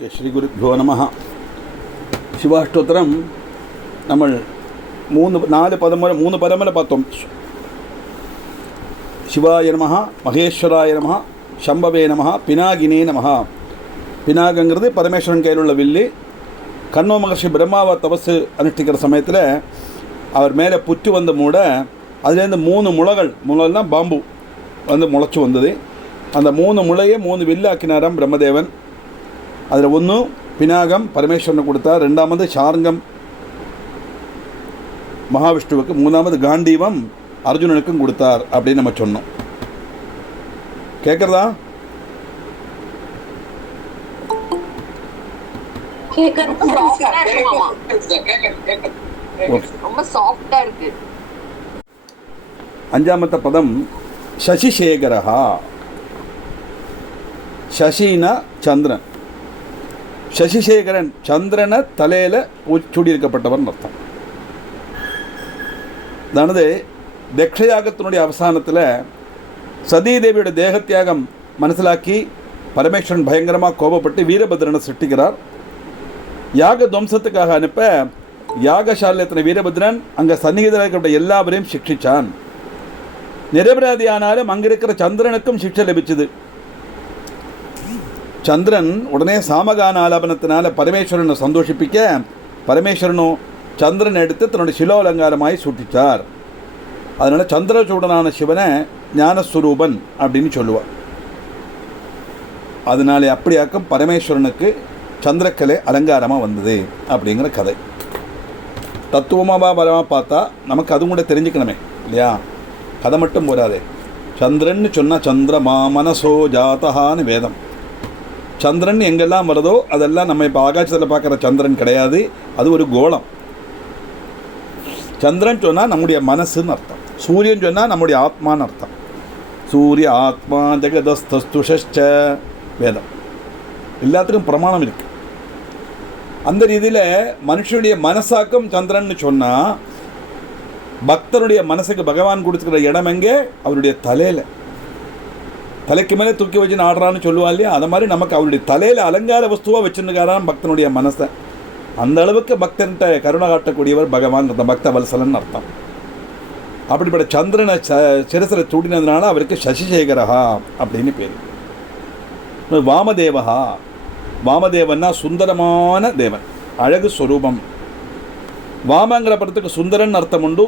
ஸ்ரீ குருப்யோ நமஹ. சிவாஷ்டோத்திரம் നമ്മൾ നാല് പദമല பார்த்தோம். சிவாய நமஹ, மகேஸ்வராய நமஹ, சம்பவே நமஹ, பினாகினே நமஹ. பினாகங்கிறது பரமேஸ்வரன் கையில் உள்ள வில்லு. கண்ணோ மகர்ஷி பிரம்மாவை தபசு அனுஷ்டிக்கிற சமயத்தில் அவர் மேலே புற்று வந்து மூட அதுலேருந்து 3 முளைகள்னால் பாம்பு வந்து முளைச்சி வந்தது. அந்த 3 முளையை 3 வில்லாக்கினாராம் பிரம்மதேவன். அதில் ஒன்று பினாகம் பரமேஸ்வரனுக்கு கொடுத்தார், 2வது சார்ங்கம் மகாவிஷ்ணுவுக்கு, 3வது காண்டீவம் அர்ஜுனனுக்கும் கொடுத்தார் அப்படின்னு நம்ம சொன்னோம். கேட்குறதா? அஞ்சாமத்த பதம் சசிசேகரஹா. சசினா சந்திரன். சசிசேகரன் சந்திரனை தலையில் சூடியிருக்கப்பட்டவன் அர்த்தம். அதானது தக்ஷயாகத்தினுடைய அவசானத்தில் சதீதேவியோட தேகத்தியாகம் மனசிலாக்கி பரமேஸ்வரன் பயங்கரமாக கோபப்பட்டு வீரபத்ரனை சிருஷ்டிக்கிறார். யாக துவம்சத்துக்காக அனுப்ப யாகசாலத்தின வீரபத்ரன் அங்கே சந்நிகிதராக இருக்கப்பட்ட எல்லாவரையும் சிக்ஷிச்சான். நிரபராதி ஆனாலும் அங்கே இருக்கிற சந்திரனுக்கும் சிக்ஷை லபிச்சுது. சந்திரன் உடனே சாமகான ஆலாபனத்தினால பரமேஸ்வரனை சந்தோஷிப்பிக்க பரமேஸ்வரனும் சந்திரன் எடுத்து தன்னுடைய சிலோலங்காரமாய் சூட்டிச்சார். அதனால் சந்திரசூடனான சிவனை ஞானஸ்வரூபன் அப்படின்னு சொல்லுவார். அதனாலே அப்படியாக்கும் பரமேஸ்வரனுக்கு சந்திரக்கலை அலங்காரமாக வந்தது அப்படிங்கிற கதை. தத்துவமாக பரமாக பார்த்தா நமக்கு அதுவும் கூட தெரிஞ்சுக்கணுமே இல்லையா? கதை மட்டும் போராதே. சந்திரன்னு சொன்னால் சந்திரமா மனசோ ஜாத்தகான்னு வேதம். சந்திரன் எங்கெல்லாம் வருதோ அதெல்லாம் நம்ம இப்போ ஆகாசத்தில் பார்க்குற சந்திரன் கிடையாது, அது ஒரு கோளம். சந்திரன் சொன்னால் நம்முடைய மனசுன்னு அர்த்தம். சூரியன் சொன்னால் நம்முடைய ஆத்மான்னு அர்த்தம். சூரிய ஆத்மா ஜெகதஸ்துஷ வேதம் எல்லாத்துக்கும் பிரமாணம் இருக்குது. அந்த ரீதியில் மனுஷனுடைய மனசாக்கம் சந்திரன்னு சொன்னால் பக்தனுடைய மனசுக்கு பகவான் கொடுத்துக்கிற இடம் எங்கே? அவருடைய தலையில். தலைக்கு மேலே தூக்கி வச்சு ஆடுறான்னு சொல்லுவா இல்லையா? அது மாதிரி நமக்கு அவருடைய தலையில் அலங்கார வஸ்துவாக வச்சுருக்காரான் பக்தனுடைய மனசை. அந்த அளவுக்கு பக்தன்கிட்ட கருணை காட்டக்கூடியவர் பகவான் அர்த்தம், பக்த வல்சலன் அர்த்தம். அப்படிப்பட்ட சந்திரனை சிரசில் சூடினதுனால அவருக்கு சசிசேகரஹா அப்படின்னு பேர். வாமதேவஹா. வாமதேவன்னா சுந்தரமான தேவன், அழகு ஸ்வரூபம். வாமங்கிற படத்துக்கு சுந்தரன் அர்த்தம் உண்டு,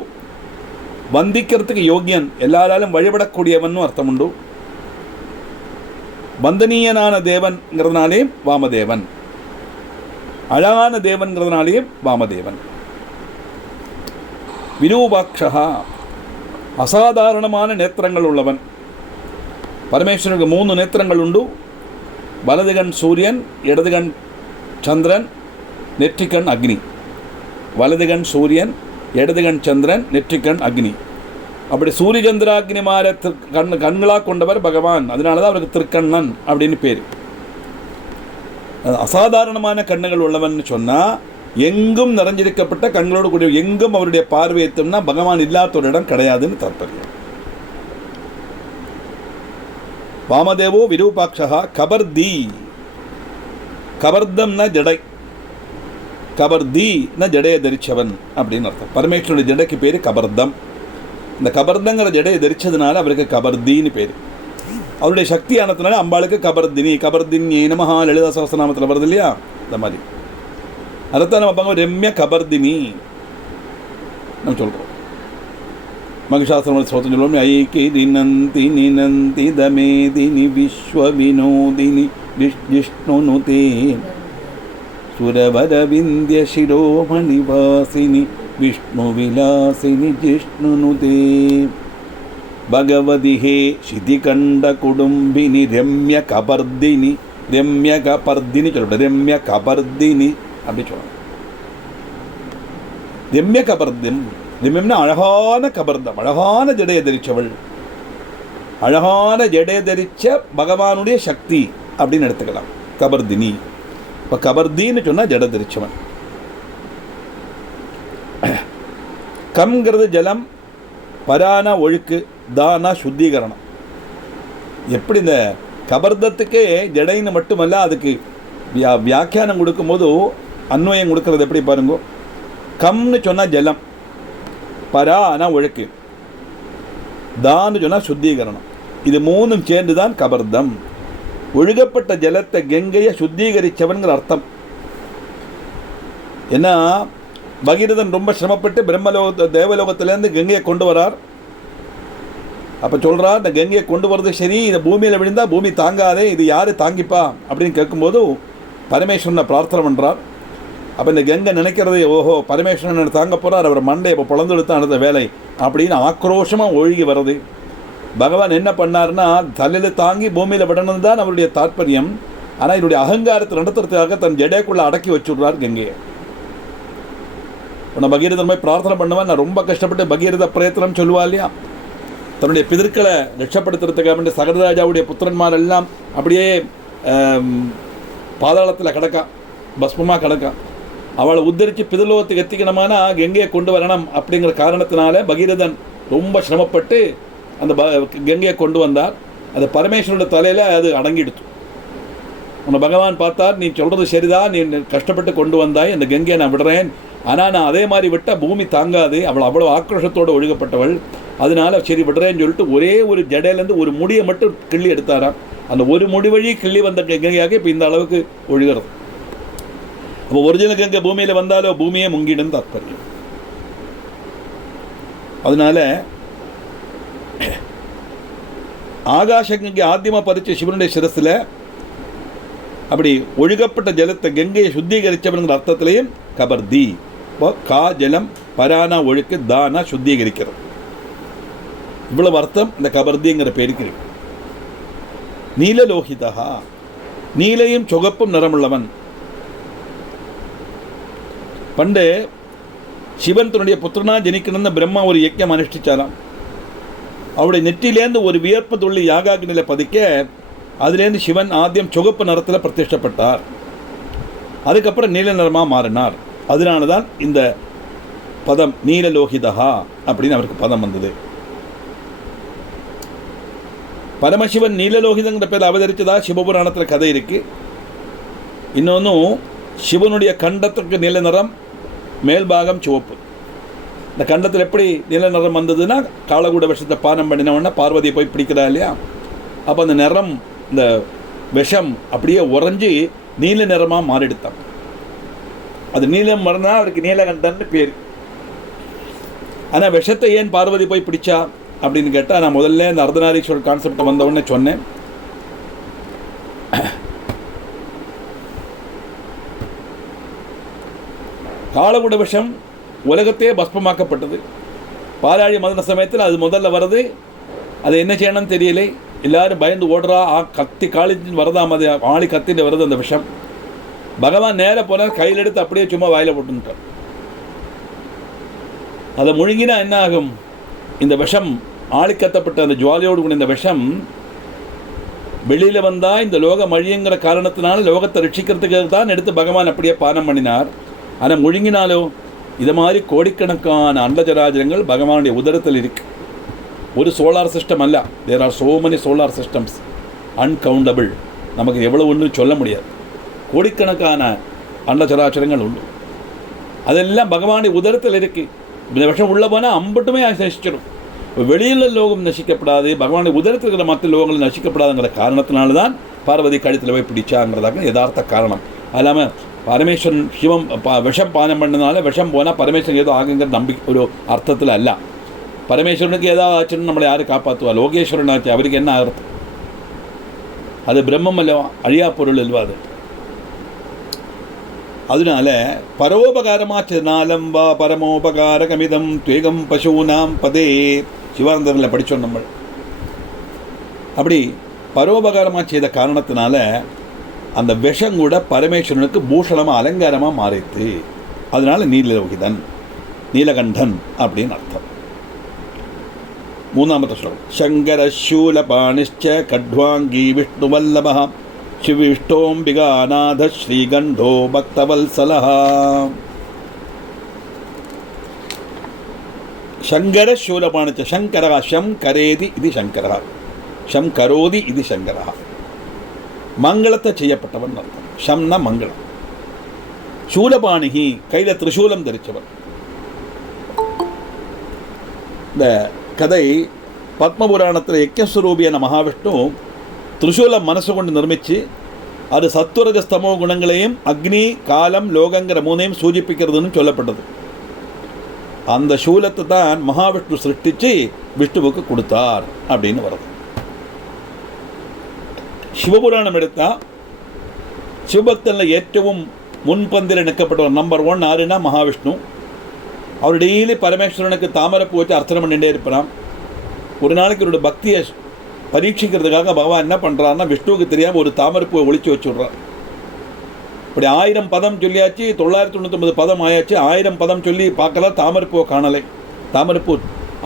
வந்திக்கிறதுக்கு யோகியன், எல்லாராலும் வழிபடக்கூடியவன் அர்த்தம் உண்டு. வந்தனீயனான தேவன்கிறதுனாலே வாமதேவன், அழகான தேவன்கிறதுனாலே வாமதேவன். விரூபாட்சா, அசாதாரணமான நேத்திரங்கள் உள்ளவன். பரமேஸ்வரனுக்கு 3 நேத்திரங்கள் உண்டு. வலதுகண் சூரியன், இடதுகண் சந்திரன், நெற்றிக்கண் அக்னி. வலதுகண் சூரியன், இடதுகண் சந்திரன், நெற்றிக்கண் அக்னி. அப்படி சூரிய சந்திராக்னி மாற கண்களாக கொண்டவர் பகவான். அதனால தான் அவருக்கு திருக்கண்ணன் அப்படின்னு பேர். அசாதாரணமான கண்ணுகள் உள்ளவன் சொன்னால் எங்கும் நிறைஞ்சிருக்கப்பட்ட கண்களோடு கூடிய, எங்கும் அவருடைய பார்வை எத்தோம்னா பகவான் இல்லாத ஒரு இடம் கிடையாதுன்னு தாற்பயம். வாமதேவோ விரூபாட்சா கபர்தி. கபர்தம்னா ஜடை, கபர்தினா ஜடையை தரிச்சவன் அப்படின்னு அர்த்தம். பரமேஸ்வரனுடைய ஜடைக்கு பேர் கபர்தம். இந்த கபர்தங்கிற ஜடையை தரிச்சதுனால அவருக்கு கபர்தின்னு பேர். அவருடைய சக்தி ஆனதுனால அம்பாளுக்கு கபர்தினி, கபர்தினி நமஹா லலிதா சஹஸ்ரநாமத்தில் வருது இல்லையா? இந்த மாதிரி அதைத்தான் நம்ம பார்க்க ரம்ய கபர்தினி நம்ம சொல்கிறோம். மகிஷாசுரன் ஸ்தோத்திரம் சொல்லுவோம். ஐக்கிரி நந்தினி நந்திதமேதினி விஸ்வவினோதினி ஜிஷ்ணுனுதே சுரவரவிந்திய சிரோமணிவாசினி விஷ்ணு விலாசினி ஜிஷ்ணுனுதே பகவதி ஹே சிதிகண்ட குடும்பினி ரம்ய கபர்தினி. ரம்ய கபர்தினி சொல்லப்பட்ட ரம்ய கபர்தினி அப்படி சொல்லணும். ரம்ய கபர்தம், ரம்யம்னா அழகான கபர்தம், அழகான ஜடையை தரிச்சவள். அழகான ஜடையை தரிச்ச பகவானுடைய சக்தி அப்படின்னு எடுத்துக்கலாம் கபர்தினி. இப்போ கபர்தின்னு சொன்னால் ஜடை தரிச்சவன். கம்ங்கிறது ஜலம், பரானா ஒழுக்கு, தானா சுத்திகரணம். எப்படி இந்த கபர்தத்துக்கே ஜடைன்னு மட்டுமல்ல, அதுக்கு வியாக்கியானம் கொடுக்கும்போது அன்வயம் கொடுக்கறது எப்படி பாருங்க. கம்னு சொன்னால் ஜலம், பரா ஆனால் ஒழுக்கு, தான்னு சொன்னால் சுத்திகரணம். இது மூணும் சேர்ந்து தான் கபர்தம். ஒழுகப்பட்ட ஜலத்தை கங்கையை சுத்திகரித்தவன்கிற அர்த்தம். ஏன்னா பகீரதன் ரொம்ப சிரமப்பட்டு தேவலோகத்திலேருந்து கங்கையை கொண்டு வரார். அப்போ சொல்கிறார், இந்த கங்கையை கொண்டு வர்றது சரி, இந்த பூமியில் விழுந்தால் பூமி தாங்காதே, இது யார் தாங்கிப்பா அப்படின்னு கேட்கும்போது பரமேஸ்வரனை பிரார்த்தனை பண்ணுறார். அப்போ இந்த கங்கை நினைக்கிறது, ஓஹோ பரமேஸ்வரன் தாங்க போகிறார், அவர் மண்டை இப்போ பிளந்து எடுத்து அடுத்த வேலை அப்படின்னு ஆக்ரோஷமாக ஒழுகி வருது. பகவான் என்ன பண்ணார்னா, தலையில் தாங்கி பூமியில் விடணும் தான் அவருடைய தாற்பயம். ஆனால் இதனுடைய அகங்காரத்தை நடத்துறதுக்காக தன் ஜடைக்குள்ளே அடக்கி வச்சுடுறார் கங்கையை. நான் பகீரதன் போய் பிரார்த்தனை பண்ணுவேன், நான் ரொம்ப கஷ்டப்பட்டு பகீரத பிரயத்தனம் சொல்லுவா இல்லையா, தன்னுடைய பிதற்களை ரட்சப்படுத்துறதுக்காக சகரராஜாவுடைய புத்திரன்மார் எல்லாம் அப்படியே பாதாளத்தில் கிடக்கா, பஸ்மமாக கிடக்கா. அவளை உத்தரித்து பிதலோகத்துக்கு எத்திக்கணுமானா கங்கையை கொண்டு வரணும் அப்படிங்கிற காரணத்தினால பகீரதன் ரொம்ப சிரமப்பட்டு அந்த கங்கையை கொண்டு வந்தார். அது பரமேஸ்வரனுடைய தலையில் அது அடங்கிடுச்சு. உன்னை பகவான் பார்த்தார், நீ சொல்கிறது சரிதான், நீ கஷ்டப்பட்டு கொண்டு வந்தாய், அந்த கங்கையை நான் விடுறேன், ஆனால் நான் அதே மாதிரி விட்டால் பூமி தாங்காது, அவள் அவ்வளோ ஆக்ரோஷத்தோடு ஒழுகப்பட்டவள், அதனால சரி விடுறேன்னு சொல்லிட்டு ஒரே ஒரு ஜடையிலேருந்து ஒரு முடியை மட்டும் கிள்ளி எடுத்தாராம். அந்த ஒரு முடி வழி கிள்ளி வந்த கங்கையாக இப்போ இந்த அளவுக்கு ஒழுகிறது. அப்போ ஒரிஜினல் கங்கை பூமியில் வந்தாலோ பூமியே முங்கிடும் தாற்பயம். அதனால ஆகாஷ கங்கை ஆத்தியமாக பறிச்ச சிவனுடைய சிரஸில் அப்படி ஒழுகப்பட்ட ஜலத்தை கங்கையை சுத்திகரித்தவனுங்கிற அர்த்தத்திலையும் கபர்தி. இப்போ கா ஜலம், பரானா ஒழுக்கு, தானா சுத்திகரிக்கிறது. இவ்வளவு அர்த்தம் இந்த கபர்திங்கிற பேருக்கு இருக்கு. நீலலோகிதா, நீலையும் சொகப்பும் நிறமுள்ளவன். பண்டு சிவன் தன்னுடைய புத்திரனா ஜனிக்கணும்னு பிரம்மா ஒரு யஜ்ஞம் அனுஷ்டிச்சாராம். அவருடைய நெற்றிலேருந்து ஒரு வியர்ப்பு துள்ளி யாகாக்னில பதிக்க அதுலேருந்து சிவன் ஆத்தியம் சொகப்பு நிறத்தில் பிரதிஷ்டப்பட்டார். அதுக்கப்புறம் நீல நிறமாக மாறினார். அதனால தான் இந்த பதம் நீலலோகிதா அப்படின்னு அவருக்கு பதம் வந்தது. பரமசிவன் நீலலோகிதங்கிற பேர் அவதரித்ததா சிவபுராணத்தில் கதை இருக்குது. இன்னொன்றும் சிவனுடைய கண்டத்துக்கு நீல நிறம், மேல்பாகம் சிவப்பு. இந்த கண்டத்தில் எப்படி நீல நிறம் வந்ததுன்னா, காலகூட விஷத்தை பானம் பண்ணினவொன்னே பார்வதியை போய் பிடிக்கிறா இல்லையா, அப்போ அந்த நிறம், இந்த விஷம் அப்படியே உறைஞ்சி நீல நிறமாக மாறிடுத்தான். அது நீலம் மறந்தா அவருக்கு நீலகண்டன் பேர். ஆனால் விஷத்தை ஏன் பார்வதி போய் பிடிச்சா அப்படின்னு கேட்டால், நான் முதல்ல இந்த அர்த்தநாரீஸ்வரர் கான்செப்டை வந்தவுடனே சொன்னேன். காலகுட விஷம் உலகத்தையே பஸ்பமாக்கப்பட்டது. பாலாழி மதன சமயத்தில் அது முதல்ல வருது. அது என்ன செய்யணும்னு தெரியலை, எல்லாரும் பயந்து ஓடுறா. கத்தி காலின்னு வரதாம், அது ஆளி கத்திட்டு வருது அந்த விஷம். பகவான் நேராக போனால் கையில் எடுத்து அப்படியே சும்மா வாயில் போட்டுட்டார். அதை முழுங்கினா என்ன ஆகும், இந்த விஷம் ஆளி கத்தப்பட்ட அந்த ஜுவாலியோடு கூட இந்த விஷம் வெளியில் வந்தால் இந்த லோகம் அழியுங்கிற காரணத்தினால லோகத்தை ரட்சிக்கிறதுக்கு தான் எடுத்து பகவான் அப்படியே பானம் பண்ணினார். ஆனால் முழுங்கினாலோ இது மாதிரி கோடிக்கணக்கான அண்டஜராஜரங்கள் பகவானுடைய உதரத்தில் இருக்கு. ஒரு சோலார் சிஸ்டம் அல்ல, there are so many solar systems, uncountable. நமக்கு எவ்வளோ ஒன்று சொல்ல முடியாது. கோடிக்கணக்கான அண்டச்சராச்சரங்கள் உண்டு. அதெல்லாம் பகவானுடைய உதரத்தில் இருக்குது. இந்த விஷம் உள்ளே போனால் அம்பட்டுமே நசிச்சிடும். வெளியில் லோகம் நசிக்கப்படாது, பகவானுடைய உதரத்தில் இருக்கிற மற்ற லோகங்கள் நசிக்கப்படாதுங்கிற காரணத்தினால தான் பார்வதி கழுத்தில் போய் பிடிச்சாங்கிறதாக யதார்த்த காரணம். அது இல்லாமல் பரமேஸ்வரன் சிவம் விஷம் பானம் பண்ணதுனால விஷம் போனால் பரமேஸ்வரன் ஏதோ ஆகுங்கிற நம்பிக்கை ஒரு அர்த்தத்தில் அல்ல. பரமேஸ்வரனுக்கு ஏதாவது ஆச்சுன்னு நம்மளை யார் காப்பாற்றுவா? லோகேஸ்வரன் ஆச்சு, அவருக்கு என்ன அர்த்தம்? அது பிரம்மம் அல்லவா, அழியா பொருள் அல்லவா அது. அதனால பரோபகாரமாச்சனாலம் வா பரமோபகாரகமிதம் துவேகம் பசூனாம் பதே சிவானந்தரில் படித்தோம் நம்ம. அப்படி பரோபகாரமாக செய்த காரணத்தினால அந்த விஷம் கூட பரமேஸ்வரனுக்கு பூஷணமாக அலங்காரமாக மாறித்து. அதனால நீலலோகிதன், நீலகண்டன் அப்படின்னு அர்த்தம். மூணாமത്തെ ஸ்லோகம். சங்கரசூலபாணிச்ச கட்வாங்கி விஷ்ணுவல்லப சிவிஷ்டோம்பிகாநாத ஸ்ரீகண்டோ பக்தவல்சலஹ. சங்கரசூலபாணிச்ச, சங்கரः ஷம் கரேதி இது சங்கரः, ஷம் கரோதி இது சங்கரः. மங்களத்தை செய்யப்பட்டவன் அர்த்தம். ஷம்னா மங்களம். சூலபாணிகி, கையில் திரிசூலம் தரித்தவன். இந்த கதை பத்மபுராணத்தில் யக்ஞஸ்வரூபியான மகாவிஷ்ணு திரிசூலம் மனசு கொண்டு நிர்மித்து அது சத்துரஜஸ்தமோ குணங்களையும் அக்னி, காலம், லோகங்கிற மூணையும் சூச்சிப்பிக்கிறதுன்னு சொல்லப்பட்டது. அந்த சூலத்தை தான் மகாவிஷ்ணு சிருஷ்டித்து விஷ்ணுவுக்கு கொடுத்தார் அப்படின்னு வருது. சிவபுராணம் எடுத்தால் சிவபக்தனில் ஏற்றவும் முன்பந்தில் நிற்கப்பட்டவர் நம்பர் 1 யாருன்னா மகாவிஷ்ணு. அவர் டெய்லி பரமேஸ்வரனுக்கு தாமரைப்பூ வச்சு அர்ச்சனை பண்ணிகிட்டே இருப்பாராம். ஒரு நாளைக்கு அவரோட பக்தியை பரீட்சிக்கிறதுக்காக பகவான் என்ன பண்ணுறாருன்னா விஷ்ணுவுக்கு தெரியாமல் ஒரு தாமரைப்பூவை ஒழிச்சு வச்சுடுறார். இப்படி 1000 பதம் சொல்லியாச்சு, 999 பதம் ஆயாச்சு. 1000 பதம் சொல்லி பார்க்கலாம், தாமரைப்பூவை காணலை. தாமரைப்பூ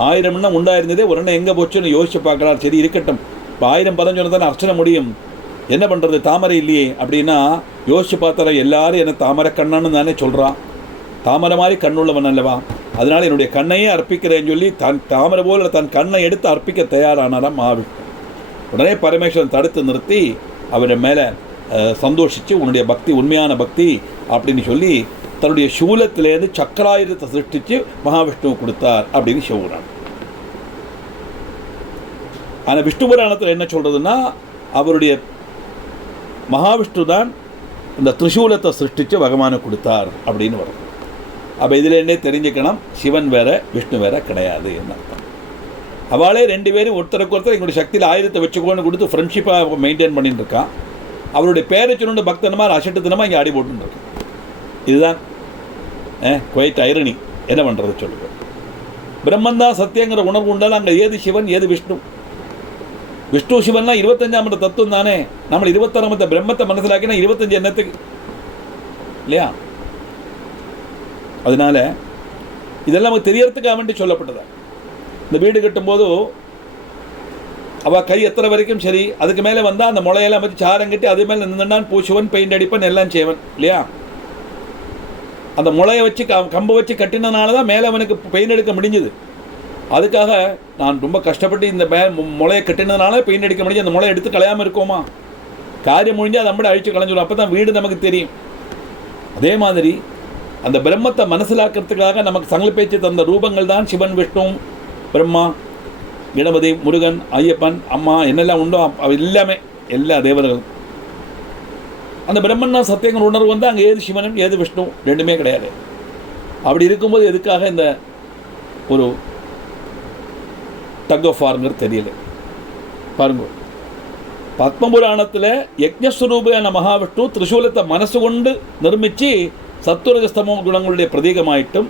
1000ன்னா உண்டாயிருந்ததே, ஒரு எண்ணம் எங்கே போச்சுன்னு யோசிச்சு பார்க்குறார். சரி இருக்கட்டும், இப்போ 1000 பதம் சொன்னால் தானே அர்ச்சனை முடியும், என்ன பண்ணுறது, தாமரை இல்லையே அப்படின்னா யோசிச்சு பார்த்தார. எல்லாரும் என்ன தாமரை கண்ணன்னு தானே சொல்கிறான். தாமரை மாதிரி கண்ணுள்ளவன் அல்லவா, அதனால் என்னுடைய கண்ணையே அர்ப்பிக்கிறேன்னு சொல்லி தன் தாமரை போல தன் கண்ணை எடுத்து அர்ப்பிக்க தயாரானாராம் மகாவிஷ்ணு. உடனே பரமேஸ்வரன் தடுத்து நிறுத்தி அவரை மேலே சந்தோஷித்து உன்னுடைய பக்தி உண்மையான பக்தி அப்படின்னு சொல்லி தன்னுடைய சூலத்திலேருந்து சக்கராயுதத்தை சிருஷ்டித்து மகாவிஷ்ணுவை கொடுத்தார் அப்படின்னு சொல்கிறான். ஆனால் விஷ்ணு புராணத்தில் என்ன சொல்கிறதுன்னா அவருடைய மகாவிஷ்ணு தான் இந்த திரிசூலத்தை சிருஷ்டித்து பகவானை கொடுத்தார் அப்படின்னு வரும். அப்போ இதில் என்ன தெரிஞ்சுக்கணும், சிவன் வேற விஷ்ணு வேற கிடையாது என்ன அர்த்தம். அவளே 2 பேரும் ஒருத்தருக்கு ஒருத்தர் எங்களுடைய சக்தியில் ஆயுதத்தை வச்சுக்கோன்னு கொடுத்து ஃப்ரெண்ட்ஷிப்பாக மெயின்டைன் பண்ணிட்டு இருக்கான். அவருடைய பேரை சொன்ன பக்தனமாக அசட்டுத்தனமாக இங்கே ஆடி போட்டுருக்கான். இதுதான் குவைட் ஐரணி. என்ன பண்ணுறது சொல்லுங்க. பிரம்மந்தான் சத்தியங்கிற உணர்வு உண்டாலும் அங்கே ஏது சிவன் ஏது விஷ்ணு. விஷ்ணு சிவன்லாம் 25ஆம் தத்துவம் தானே. நம்ம 26ஆம் பிரம்மத்தை மனசிலாக்கினா 25 எண்ணத்துக்கு இல்லையா. அதனால இதெல்லாம் நமக்கு தெரியறதுக்காக வேண்டி சொல்லப்பட்டதா. இந்த வீடு கட்டும்போது அவள் கை எத்தனை வரைக்கும் சரி, அதுக்கு மேலே வந்தால் அந்த முளையெல்லாம் வச்சு சாரம் கட்டி அது மேலே நின்றுனான் பூசுவன், பெயிண்ட் அடிப்பன், எல்லாம் செய்வன் இல்லையா. அந்த முளையை வச்சு கம்பை வச்சு கட்டினனால தான் மேலே அவனுக்கு பெயிண்ட் அடிக்க முடிஞ்சுது. அதுக்காக நான் ரொம்ப கஷ்டப்பட்டு இந்த முளையை கட்டினதுனால பெயிண்ட் அடிக்க முடிஞ்சு. அந்த முளையை எடுத்து கலையாமல் இருக்கோமா, காரியம் முடிஞ்சால் அதை மட்டும் அழிச்சு கலைஞ்சிடும். அப்போ தான் வீடு நமக்கு தெரியும். அதே மாதிரி அந்த பிரம்மத்தை மனசிலாக்கிறதுக்காக நமக்கு சங்கல்பிச்சு தந்த ரூபங்கள் தான் சிவன், விஷ்ணு, பிரம்மா, கணபதி, முருகன், ஐயப்பன், அம்மா என்னெல்லாம் உண்டோ எல்லாமே எல்லா தேவர்களும். அந்த பிரம்மன் தான் சத்தியங்கள் உணர்வு வந்து அங்கே ஏது சிவனும் ஏது விஷ்ணு ரெண்டுமே கிடையாது. அப்படி இருக்கும்போது எதுக்காக இந்த ஒரு டக் ஆஃப் வார்ங்கிறது தெரியல. பாருங்க, பத்மபுராணத்தில் யக்ஞஸ்வரூபான மகாவிஷ்ணு திரிசூலத்தை மனசு கொண்டு நிர்மித்து சத்துரஜஸ்தமோ குணங்களுடைய பிரதீகமாயிட்டும்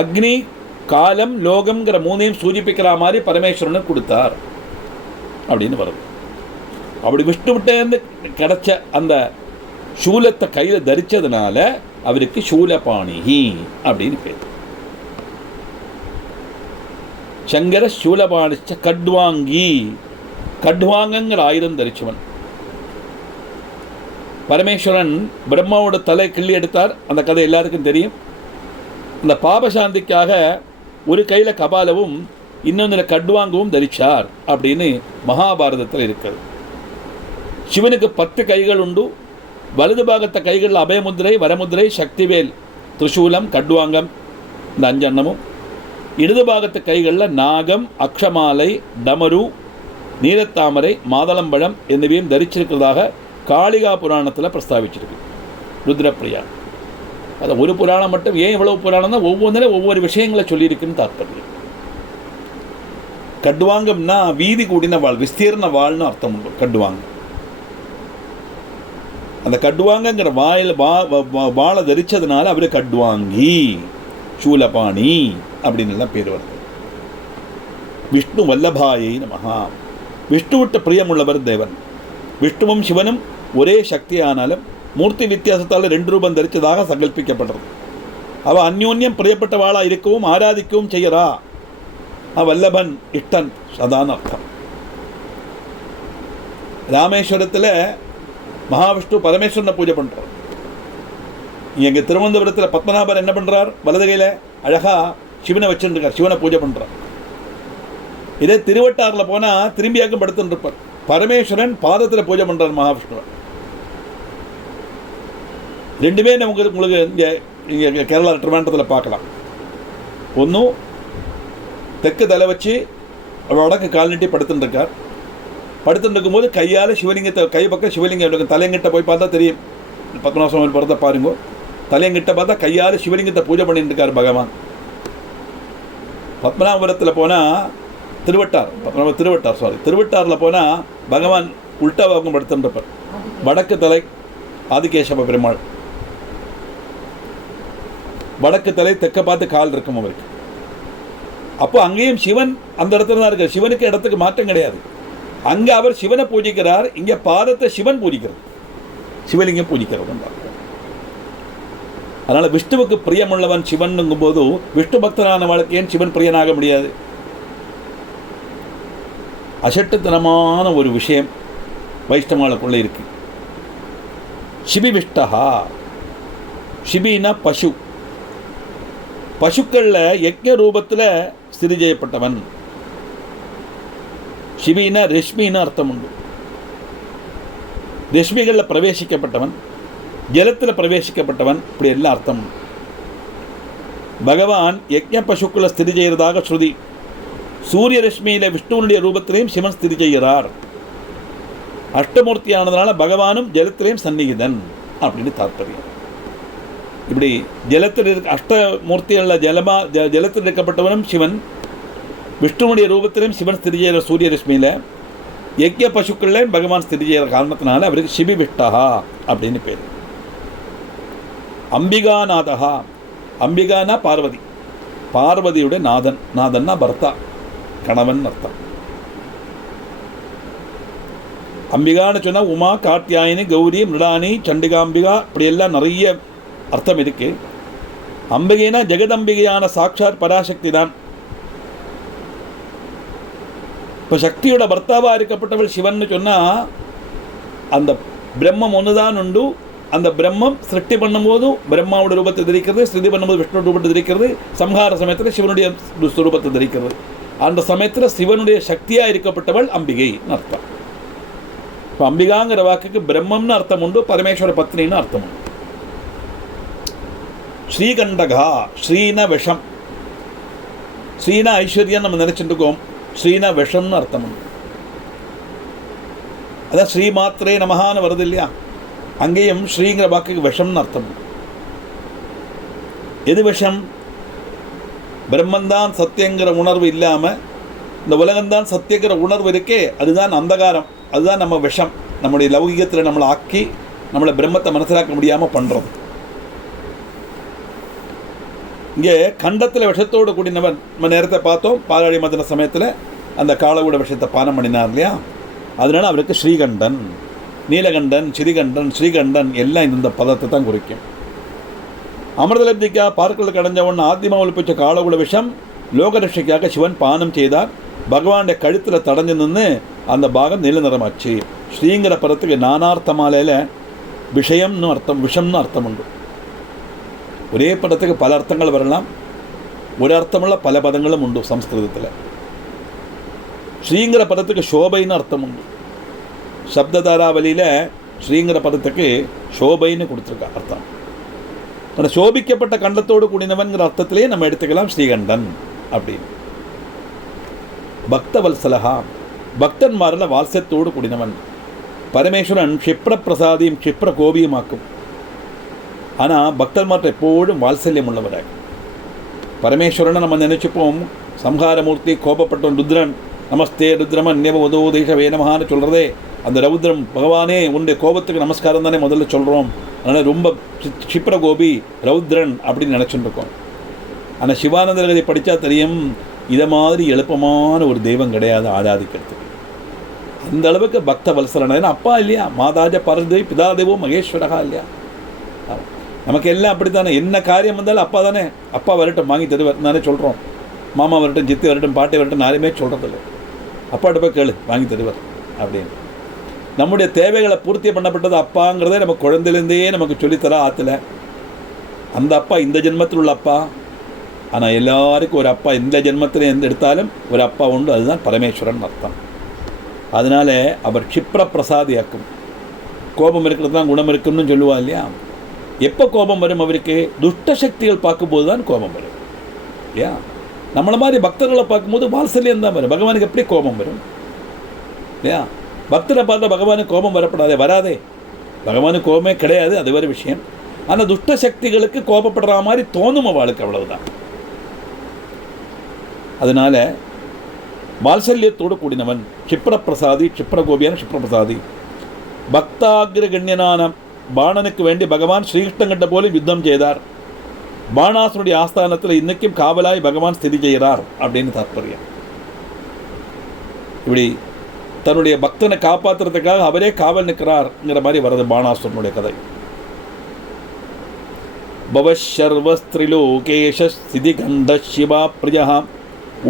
அக்னி, காலம், லோகம்ங்கிற மூணையும் சூச்சிப்பிக்கிற மாதிரி பரமேஸ்வரனுக்கு கொடுத்தார் அப்படின்னு வருது. அப்படி விஷ்ணுவிட்டேருந்து கிடைச்ச அந்த சூலத்தை கையில் தரித்ததுனால அவருக்கு சூலபாணிகி அப்படின்னு பேர். சங்கர சூலபாணிச்ச கட்வாங்கி, கட்வாங்கங்கிற ஆயுதம் தரிச்சவன். பரமேஸ்வரன் பிரம்மாவோட தலை கிள்ளி எடுத்தார். அந்த கதை எல்லாருக்கும் தெரியும். அந்த பாபசாந்திக்காக ஒரு கையில் கபாலவும் இன்னொன்றில் கட்வாங்கவும் தரிச்சார் அப்படின்னு மகாபாரதத்தில் இருக்கிறது. சிவனுக்கு 10 கைகள் உண்டு. வலது பாகத்த கைகளில் அபயமுத்திரை, வரமுத்திரை, சக்திவேல், திரிசூலம், கட்வாங்கம் இந்த 5 அன்னமும், இடது பாகத்த கைகளில் நாகம், அக்ஷமாலை, டமரு, நீலத்தாமரை, மாதளம்பழம் என்பவையும் தரிச்சிருக்கிறதாக காளிகா புராணத்தில் பிரஸ்தாபிச்சிருக்கு. ருத்ரப்பிரியா அதை ஒரு புராணம் மட்டும். ஏன் இவ்வளவு புராணம் தான், ஒவ்வொன்றிலும் ஒவ்வொரு விஷயங்களை சொல்லியிருக்குன்னு தாற்பயம். கட்வாங்கம்னா வீதி கூடின வாழ், விஸ்தீர்ண வாழ்னு அர்த்தம் உண்டு கட்வாங்கம். அந்த கட்வாங்கங்கிற வாழை தரிச்சதுனால அவரு கட்வாங்கி, சூலபாணி அப்படின்னு எல்லாம் பேர் வருது. விஷ்ணு வல்லபாயை நமஹா. விஷ்ணு விட்ட பிரியமுள்ளவர் தேவன். விஷ்ணுவும் சிவனும் ஒரே சக்தி ஆனாலும் மூர்த்தி வித்தியாசத்தால் 2 ரூபம் தரித்ததாக சங்கல்பிக்கப்படுறது. அவள் அந்யோன்யம் பிரியப்பட்ட வாளாக இருக்கவும் ஆராதிக்கவும் செய்யறா. வல்லபன் இஷ்டன் அதான் அர்த்தம். ராமேஸ்வரத்தில் மகாவிஷ்ணு பரமேஸ்வரனை பூஜை பண்ணுறார். இங்கே திருவனந்தபுரத்தில் பத்மநாபர் என்ன பண்ணுறார், வலது கையில் அழகாக சிவனை வச்சுருக்கார், சிவனை பூஜை பண்ணுறார். இதே திருவட்டாரில் போனால் திரும்பியாக்கும் படுத்துன்னு இருப்பார். பரமேஸ்வரன் பாதத்தில் பூஜை பண்ணுறார் மகாவிஷ்ணுவை. ரெண்டுமே நமக்கு உங்களுக்கு இங்கே கேரளா ட்ரிவாண்டத்தில் பார்க்கலாம். ஒன்றும் தெற்கு தலை வச்சு வடக்கு கால் நீட்டி படுத்துட்டு இருக்கார். படுத்துட்டு இருக்கும்போது கையால் சிவலிங்கத்தை கை பக்கம் சிவலிங்கம் தலையங்கிட்ட போய் பார்த்தா தெரியும். பத்மநாப சுவாமி படத்தை பாருங்க. தலையங்கிட்ட பார்த்தா கையால் சிவலிங்கத்தை பூஜை பண்ணிட்டு இருக்கார் பகவான். பத்மநாபபுரத்தில் போனால் திருவட்டாரில் போனால் பகவான் உல்டா பக்கம் படுத்துருப்பார். வடக்கு தலை ஆதிகேசவ பெருமாள், வடக்கு தலை தெற்க பார்த்து கால் இருக்கும் அவருக்கு. அப்போ அங்கேயும் சிவன் அந்த இடத்துல தான் இருக்கார். சிவனுக்கு இடத்துக்கு மாற்றம் கிடையாது. அங்கே அவர் சிவனை பூஜிக்கிறார், இங்கே பாதத்தை சிவன் பூஜிக்கிறது, சிவலிங்கம் பூஜிக்கிறது. அதனால் விஷ்ணுவுக்கு பிரியமுள்ளவன் சிவனுங்கும் போது விஷ்ணு பக்தனான வாழ்க்கை ஏன் சிவன் பிரியனாக முடியாது? அசட்டுத்தனமான ஒரு விஷயம் வைஷ்ணவாளுக்குள்ளே இருக்கு. சிபி விஷ்டஹா, சிபின்னா பசு. பசுக்களில் யஜ்ஞ ரூபத்தில் ஸ்திதி செய்யப்பட்டவன். சிபின்னா ரஷ்மின்னு அர்த்தம் உண்டு. ரஷ்மிகளில் பிரவேசிக்கப்பட்டவன், ஜலத்தில் பிரவேசிக்கப்பட்டவன், இப்படி எல்லாம் அர்த்தம் உண்டு. பகவான் யஜ்ஞ பசுக்களை ஸ்திதி செய்கிறதாக ஸ்ருதி. சூரிய ரஷ்மியில் விஷ்ணுவனுடைய ரூபத்திலையும் சிவன் ஸ்திதி செய்கிறார். அஷ்டமூர்த்தியானதுனால பகவானும் ஜலத்திலையும் சந்நிகிதன் அப்படின்னு தாற்பயம். இப்படி ஜலத்தில் அஷ்டமூர்த்திகளில் ஜலத்தில் இருக்கப்பட்டவனும் சிவன், விஷ்ணுவனுடைய ரூபத்திலையும் சிவன் ஸ்திதி செய்கிற சூரிய ரஷ்மியில், யஜ்ஞ பசுக்களில் பகவான் ஸ்திதி செய்கிற காரணத்தினால அவருக்கு சிபி விஷ்டஹா அப்படின்னு பேர். அம்பிகாநாதஹா, அம்பிகானா பார்வதி, பார்வதியுடைய நாதன். நாதன்னா பர்த்தா, கணவன் அர்த்தம். அம்பிகான்னு சொன்னால் உமா, கார்த்தியாயினி, கௌரி, மிருடானி, சண்டிகாம்பிகா, இப்படியெல்லாம் நிறைய அர்த்தம் இருக்கு. அம்பிகைனா ஜெகதம்பிகையான சாட்சாத் பராசக்தி தான். இப்போ சக்தியோட பர்த்தாவாக இருக்கப்பட்டவள் சிவன் சொன்னால் அந்த பிரம்மம் ஒன்று தான் உண்டு. அந்த பிரம்மம் சிருஷ்டி பண்ணும்போது பிரம்மாவோட ரூபத்தை தரிக்கிறது, ஸ்ருதி பண்ணும்போது விஷ்ணு ரூபத்தை தரிக்கிறது, சம்ஹார சமயத்தில் சிவனுடைய ஸ்வரூபத்தை தரிக்கிறது. அந்த சமயத்தில் சிவனுடைய சக்தியாக இருக்கப்பட்டவள் அம்பிகைன்னு அர்த்தம். இப்போ அம்பிகாங்கிற வாக்குக்கு பிரம்மம்னு அர்த்தம் உண்டு, பரமேஸ்வர பத்னின்னு அர்த்தம் உண்டு. ஸ்ரீகண்டகா, ஸ்ரீன விஷம். ஸ்ரீனா ஐஸ்வர்யம் நம்ம நினைச்சிட்டு இருக்கோம், ஸ்ரீனா விஷம்னு அர்த்தம் உண்டு. அதான் ஸ்ரீ மாத்திரே நமகான்னு வருது இல்லையா, அங்கேயும் ஸ்ரீங்கிற வாக்குக்கு விஷம்னு அர்த்தம். எது விஷம்? பிரம்மந்தான் சத்தியங்கிற உணர்வு இல்லாமல் இந்த உலகம்தான் சத்தியங்கிற உணர்வு இருக்கே, அதுதான் அந்தகாரம், அதுதான் நம்ம விஷம். நம்முடைய லௌகிகத்தில் நம்மளை ஆக்கி நம்மளை பிரம்மத்தை மனசிலாக்க முடியாமல் பண்ணுறோம். இங்கே கண்டத்தில் விஷத்தோடு கூடினவன் நம்ம நேரத்தை பார்த்தோம். பாலாழி மதன சமயத்தில் அந்த காலகூட விஷத்தை பானம் பண்ணினார் இல்லையா, அதனால அவருக்கு ஸ்ரீகண்டன், நீலகண்டன், சிறிகண்டன், ஸ்ரீகண்டன் எல்லாம் இந்த பதத்தை தான் குறிக்கும். அமிர்தலப்திக்கா பார்க்கலுக்கு அடைஞ்சவன் ஆத்மா ஒழிப்பிச்ச காலகுல விஷம் லோகரட்சிக்காக சிவன் பானம் செய்தார். பகவானுடைய கழுத்தில் தடைஞ்சு நின்று அந்த பாகம் நீல நிறமாச்சு. ஸ்ரீங்கிற பதத்துக்கு நானார்த்தமாலையில் விஷயம்னு அர்த்தம், விஷம்னு அர்த்தம் உண்டு. ஒரே பதத்துக்கு பல அர்த்தங்கள் வரலாம், ஒரு அர்த்தமுள்ள பல பதங்களும் உண்டு சம்ஸ்கிருதத்தில். ஸ்ரீங்கிற பதத்துக்கு சோபைன்னு அர்த்தம் உண்டு. சப்ததாராவலியில் ஸ்ரீங்கிற பதத்துக்கு சோபைன்னு கொடுத்துருக்கா அர்த்தம். அந்த சோபிக்கப்பட்ட கண்டத்தோடு கூடினவன்கிற அர்த்தத்திலே நம்ம எடுத்துக்கலாம் ஸ்ரீகண்டன் அப்படின்னு. பக்தவல்சலகா, பக்தன்மாரில் வால்சத்தோடு கூடினவன். பரமேஸ்வரன் க்ஷிப்ர பிரசாதியும் க்ஷிப்ர கோபியுமாக்கும். ஆனால் பக்தன்மார்ட்ட எப்போதும் வாத்சல்யம் உள்ளவராக. பரமேஸ்வரனை நம்ம நினைச்சுப்போம் சம்ஹாரமூர்த்தி, கோபப்பட்டவன் ருத்ரன், நமஸ்தே ருத்ரமன் நேவ உதோ தேச வேணமகான்னு சொல்கிறதே அந்த ரௌத்ரம் பகவானே உன்னுடைய கோபத்துக்கு நமஸ்காரம் தானே முதல்ல சொல்கிறோம். அதனால் ரொம்ப க்ஷிப்ர கோபி ரௌத்ரன் அப்படின்னு நினச்சிட்டு இருக்கோம். ஆனால் சிவானந்தர்களை படித்தா தெரியும், இதை மாதிரி எழுப்பமான ஒரு தெய்வம் கிடையாது ஆராதிக்கிறதுக்கு. அந்த அளவுக்கு பக்த வல்சலன். ஏன்னா அப்பா இல்லையா, மாதாஜ பரதே பிதாதேவோ மகேஸ்வரகா இல்லையா. நமக்கு எல்லாம் அப்படி தானே, என்ன காரியம் வந்தாலும் அப்பா தானே, அப்பா வரட்டும் வாங்கி தருவார் தானே சொல்கிறோம். மாமா வரட்டும், சித்தி வரட்டும், பாட்டி வரட்டும், யாருமே சொல்கிறதில்ல. அப்பாட்ட போய் கேளு வாங்கி தருவார் அப்படின்னு. நம்முடைய தேவைகளை பூர்த்தி பண்ணப்பட்டது அப்பாங்கிறதே நம்ம குழந்தையிலேருந்தே நமக்கு சொல்லித்தர ஆற்றுல. அந்த அப்பா இந்த ஜென்மத்தில் உள்ள அப்பா. ஆனால் எல்லாருக்கும் ஒரு அப்பா இந்த ஜென்மத்தில் எந்த எடுத்தாலும் ஒரு அப்பா உண்டு, அதுதான் பரமேஸ்வரன் அர்த்தம். அதனால் அவர் க்ஷிப்ர பிரசாதியாக்கும். கோபம் இருக்கிறது தான் குணம் இருக்குன்னு சொல்லுவா இல்லையா. எப்போ கோபம் வரும் அவருக்கு? துஷ்ட சக்திகள் பார்க்கும்போது தான் கோபம் வரும் இல்லையா? நம்மளை மாதிரி பக்தர்களை பார்க்கும்போது வாத்சல்யம் தான் வரும். பகவானுக்கு எப்படி கோபம் வரும் இல்லையா? பக்தரை பார்த்தா பகவானுக்கு கோபம் வரப்படாதே, வராதே. பகவானுக்கு கோபமே கிடையாது, அது வேறு விஷயம். ஆனால் துஷ்ட சக்திகளுக்கு கோபப்படுற மாதிரி தோணும் அவளுக்கு, அவ்வளவுதான். அதனால வாத்சல்யத்தோடு கூடினவன் க்ஷிப்ரபிரசாதி, க்ஷிப்ரகோபியான க்ஷிப்ரபிரசாதி. பக்தாகிரகண்யனான பாணனுக்கு வேண்டி பகவான் ஸ்ரீகிருஷ்ணங்கிட்ட போல யுத்தம் செய்தார். பாணாசுனுடைய ஆஸ்தானத்தில் இன்னைக்கும் காவலாய் பகவான் ஸ்திதி செய்கிறார் அப்படின்னு தாற்பயம். இப்படி தன்னுடைய பக்தனை காப்பாற்றுறதுக்காக அவரே காவல் நிற்கிறார்ங்கிற மாதிரி வருது பாணாசுரனுடைய கதை. பவஷர்வஸ்திரிலோகேஷ ஸ்திதிகண்ட சிவா பிரியா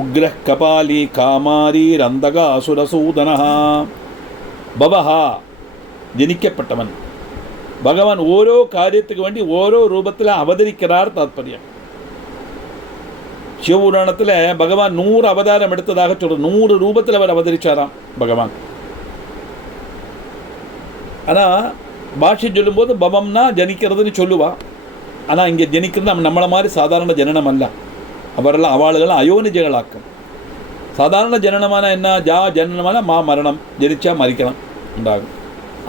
உக்ர கபாலி காமாரி ரந்தகாசுரசூதனா. பவஹா ஜனிக்கப்பட்டவன். பகவான் ஓரோ காரியத்துக்கு வேண்டி ஓரோ ரூபத்தில் அவதரிக்கிறார் தாற்பயம். சிவபுராணத்தில் பகவான் 100 அவதாரம் எடுத்ததாக சொல்ற, 100 ரூபத்தில் அவர் அவதரிச்சாராம் பகவான். ஆனால் பாஷை சொல்லும்போது பவம்னா ஜனிக்கிறதுன்னு சொல்லுவா. ஆனால் இங்கே ஜனிக்கிறது நம்மளை மாதிரி சாதாரண ஜனனம் அல்ல. அவரெல்லாம் அவளுகள்லாம் அயோனிஜகளாக்கும். சாதாரண ஜனனமான என்ன? ஜனனமான மரணம், ஜனிச்சா மறிக்கலாம் உண்டாகும்.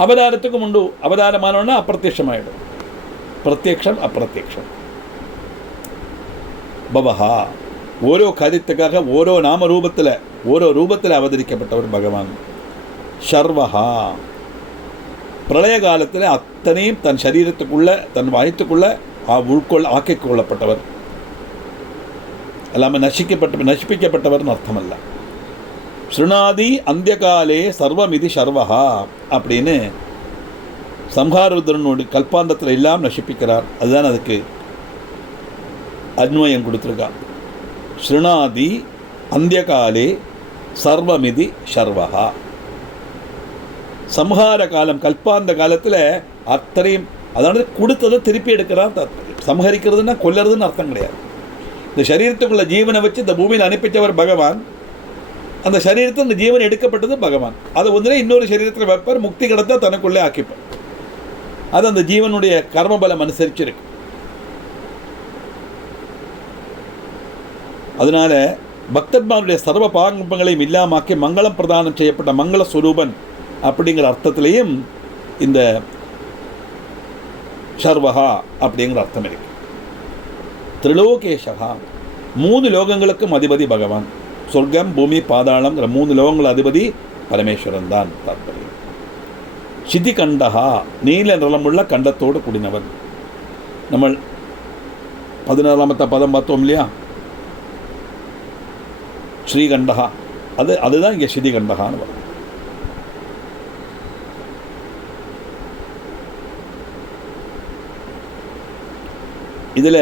அவதாரத்துக்கும் உண்டு. அவதாரமானோன்னா அப்பிரத்யட்சமாயிடும். பிரத்யக்ஷம் அப்பிரத்யக்ஷம். பவஹா ஓரோ காரியத்துக்காக ஓரோ நாம ரூபத்தில் ஓரோ ரூபத்தில் அவதரிக்கப்பட்டவர் பகவான். ஷர்வஹா பிரளய காலத்தில் அத்தனையும் தன் சரீரத்துக்குள்ள தன் வயத்துக்குள்ள ஆக்கிக் கொள்ளப்பட்டவர். எல்லாமே நசிப்பிக்கப்பட்டவர்னு அர்த்தம் அல்ல. ஸ்ருணாதி அந்தியகாலே சர்வமிதி சர்வஹா அப்படின்னு சம்ஹாரருத்ரனுடைய கல்பாந்தத்தில் எல்லாம் நசிப்பிக்கிறார். அதுதான் அதுக்கு அன்வயம் கொடுத்துருக்கா. ஸ்ருணாதி அந்தியகாலே சர்வமிதி சர்வஹா. சம்ஹார காலம், கல்பாந்த காலத்தில் அத்தனையும், அதாவது கொடுத்ததை திருப்பி எடுக்கிறார் தாத்பரியம். சம்ஹரிக்கிறதுனா கொல்லுறதுன்னு அர்த்தம் கிடையாது. இந்த சரீரத்துக்குள்ள ஜீவனை வச்சு இந்த பூமியில் அனுப்பிச்சவர் பகவான். அந்த சரீரத்தில் இந்த ஜீவன் எடுக்கப்பட்டது பகவான். அதை ஒன்றே இன்னொரு சரீரத்தில் வைப்பார், முக்தி கிடத்தா தனக்குள்ளே ஆக்கிப்பார். அது அந்த ஜீவனுடைய கர்மபலம் அனுசரிச்சிருக்கு. அதனால பக்தர்மாருடைய சர்வ பாகங்களையும் இல்லாமாக்கி மங்களம் பிரதானம் செய்யப்பட்ட மங்கள ஸ்வரூபன் அப்படிங்கிற அர்த்தத்திலையும் இந்த சர்வஹா அப்படிங்கிற அர்த்தம் இருக்கு. திரிலோகேஷகா 3 லோகங்களுக்கும் அதிபதி பகவான். சொர்க்கம், பூமி, பாதாளம்ங்கிற 3 லோகங்கள் அதிபதி பரமேஸ்வரன் தான் தாற்பயம். சிதிகண்டகா நீல நிறமுள்ள கண்டத்தோடு கூடினவன். நம்ம 14ஆம் பதம் பார்த்தோம் இல்லையா? ஸ்ரீகண்டகா, அதுதான் இங்கே சிதிகண்டகான்னு வரும். இதில்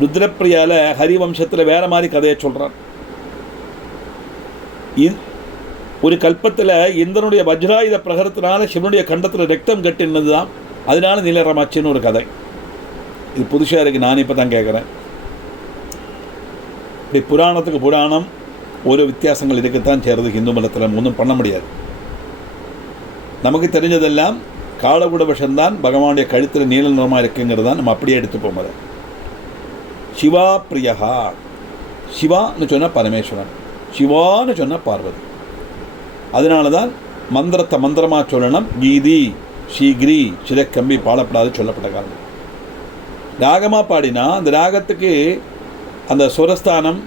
ருத்ரப்பிரியால ஹரிவம்சத்தில் வேற மாதிரி கதையை சொல்கிறான். ஒரு கல்பத்தில் இந்திரனுடைய வஜ்ராயுத பிரகரத்தினால சிவனுடைய கண்டத்தில் ரத்தம் கட்டினது தான், அதனால நீலரமாச்சின்னு ஒரு கதை. இது புதுசாக இருக்குது, நான் இப்போ தான் கேட்குறேன். இப்படி புராணத்துக்கு புராணம் ஒரு வித்தியாசங்கள் இருக்குத்தான் சேருது. ஹிந்து மதத்தில் ஒன்றும் பண்ண முடியாது. நமக்கு தெரிஞ்சதெல்லாம் காலகுட விஷம்தான் பகவானுடைய கழுத்தில் நீல நிறமாக இருக்குங்கிறது தான் நம்ம அப்படியே எடுத்துப்போம். அதை சிவா பிரியகா, சிவான்னு சொன்னால் பரமேஸ்வரன், சிவான்னு சொன்னால் பார்வதி. அதனால தான் மந்திரத்தை மந்திரமாக சொல்லணும். கீதி ஸ்ரீகிரி சிறக்கம்பி பாடப்படாது சொல்லப்பட்ட காரணம். ராகமாக பாடினா அந்த ராகத்துக்கு அந்த சுரஸ்தானம்,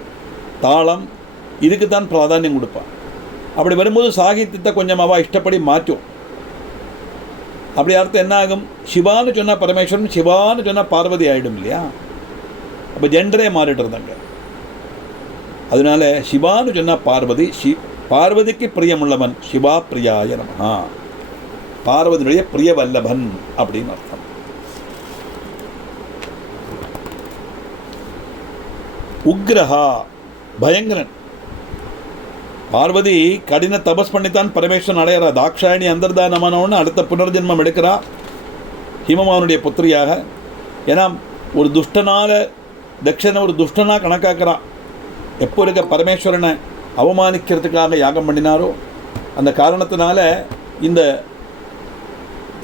தாளம், இதுக்கு தான் பிராதானியம் கொடுப்பான். அப்படி வரும்போது சாகித்யத்தை கொஞ்சம் அவள் இஷ்டப்படி மாற்றும். அப்படி அர்த்தம் என்ன ஆகும்? சிவான்னு சொன்னால் பரமேஸ்வரன், சிவான்னு சொன்னால் பார்வதி ஆகிடும் இல்லையா? அப்போ ஜெண்டரே மாறிடுறதாங்க. அதனால சிவான்னு சொன்னால் பார்வதி, பார்வதிக்கு பிரியமுள்ளவன், சிவா பிரியாய நமஹா, பார்வதியுடைய பிரிய வல்லபன் அப்படின்னு அர்த்தம். உக்ரஹா பயங்கரன். பார்வதி கடின தபஸ் பண்ணித்தான் பரமேஸ்வரன் அடையிறா. தாக்ஷாயணி அந்தர்தானமானவன்னு அடுத்த புனர்ஜென்மம் எடுக்கிறா ஹிமமானுடைய புத்திரியாக. ஏன்னா ஒரு துஷ்டனால தக்ஷனை ஒரு துஷ்டனாக கணக்காக்குறான். எப்போ இருக்க பரமேஸ்வரனை அவமானிக்கிறதுக்காக யாகம் பண்ணினாரோ அந்த காரணத்தினால இந்த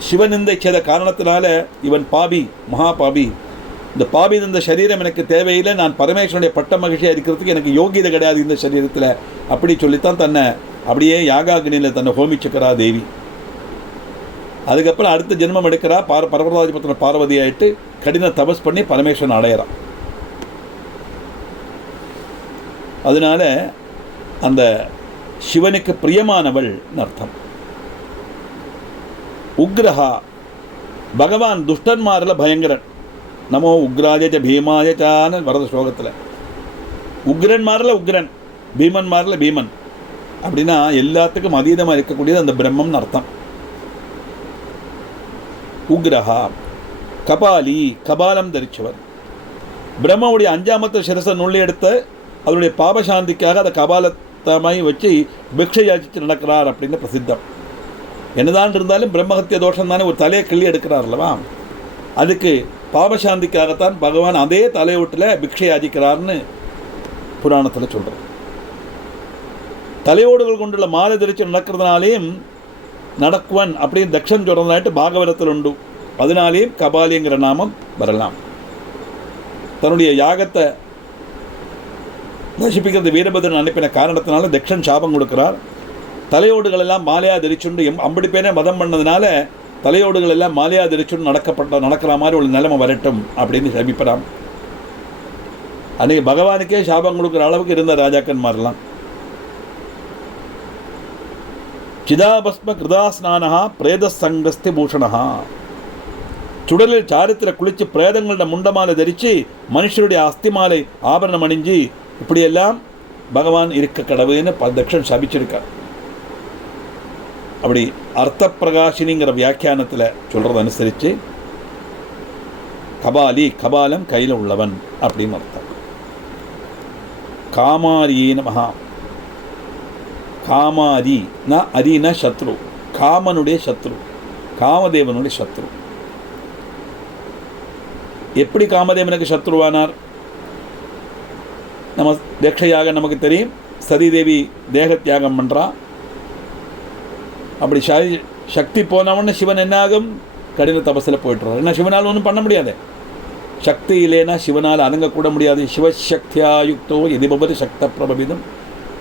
சிவநிந்தை செய்த காரணத்தினால இவன் பாபி, மகா பாபி, இந்த பாபி இந்த சரீரம் எனக்கு தேவையில்லை, நான் பரமேஸ்வரனுடைய பட்ட மகிழ்ச்சியாக இருக்கிறதுக்கு எனக்கு யோகியதை கிடையாது இந்த சரீரத்தில், அப்படி சொல்லித்தான் தன்னை அப்படியே யாகாகினியில் தன்னை ஹோமிச்சுக்கிறா தேவி. அதுக்கப்புறம் அடுத்த ஜென்மம் எடுக்கிறா, பரமராஜபுத்திர பார்வதி ஆகிட்டு கடின தபஸ் பண்ணி பரமேஸ்வரன் அடையிறான். அதனால அந்த சிவனுக்கு பிரியமானவள் அர்த்தம். உக்ரஹா, பகவான் துஷ்டன்மாரில் பயங்கரன். நமோ உக்ராஜ பீமாயச்சான வரத ஸ்லோகத்தில் உக்ரன்மாரில் உக்ரன், பீமன்மாரில் பீமன். அப்படின்னா எல்லாத்துக்கும் அதீதமாக இருக்கக்கூடியது அந்த பிரம்மம்னு அர்த்தம். உக்ரஹா கபாலி, கபாலம் தரிச்சவர். பிரம்மவுடைய 5ஆமத்து சிரசை நுள்ளி எடுத்து அதனுடைய பாபசாந்திக்காக அதை கபாலத்தமாய் வச்சு பிக்ஷை யாச்சித்து நடக்கிறார் அப்படின்னு பிரசித்தம். என்னதான் இருந்தாலும் பிரம்மஹத்திய தோஷம் தானே, ஒரு தலையை கிள்ளி எடுக்கிறார் அல்லவா, அதுக்கு பாபசாந்திக்காகத்தான் பகவான் அதே தலையோட்டில் பிக்ஷை யாச்சிக்கிறார்னு புராணத்தில் சொல்கிறார். தலையோடுகள் கொண்டுள்ள மாலை தரிச்சு நடக்கிறதுனாலேயும் நடக்குவன் அப்படின்னு தக்ஷன் சொல்கிறதாட்டு பாகவதத்தில் உண்டு. அதனாலேயும் கபாலிங்கிற நாமம் வரலாம். தன்னுடைய யாகத்தை நசிப்பிக்கிறது வீரபத்ரன் அனுப்பின காரணத்தினால தக்ஷன் சாபம் கொடுக்கிறார். தலையோடுகள் எல்லாம் மாலையாக தரிச்சுண்டு அம்படி பேரே மதம் பண்ணதுனால தலையோடுகள் எல்லாம் மாலையாக தரிச்சுண்டு நடக்கிற மாதிரி ஒரு நிலைமை வரட்டும் அப்படின்னு சபிப்பறான். அன்றைக்கி பகவானுக்கே சாபம் கொடுக்குற அளவுக்கு இருந்த ராஜாக்கன்மாரெலாம். சிதாபஸ்ம கிருதாஸ்நானஹா பிரேத சங்கஸ்தி பூஷணஹா, சுடலில் சாரித்திர குளித்து பிரேதங்களோட முண்டமாலை தரித்து மனுஷருடைய அஸ்திமாலை ஆபரணம் அணிஞ்சு இப்படியெல்லாம் பகவான் இருக்க கடவுன்னு தக்ஷன் சபிச்சிருக்கார். அப்படி அர்த்த பிரகாஷினிங்கிற வியாக்கியானத்தில் சொல்கிறது அனுசரித்து கபாலி, கபாலம் கையில் உள்ளவன் அப்படின்னு அர்த்தம். காமாரியே நமஹா, காமாரினா அரினா சத்ரு, காமனுடைய சத்ரு, காமதேவனுடைய சத்ரு. எப்படி காமதேவனுக்கு சத்ருவானார்? நம்ம தேட்சையாக நமக்கு தெரியும், சதிதேவி தேக தியாகம் பண்ணுறா. அப்படி சக்தி போனவொன்னு சிவன் என்ன ஆகும்? கடின தபஸில் போய்ட்டுறார். ஏன்னா சிவனால் ஒன்றும் பண்ண முடியாது, சக்தி இல்லைன்னா சிவனால் அடங்கக்கூட முடியாது. சிவசக்தியாயுக்தோ எதிபபதி சக்த பிரபவிதம்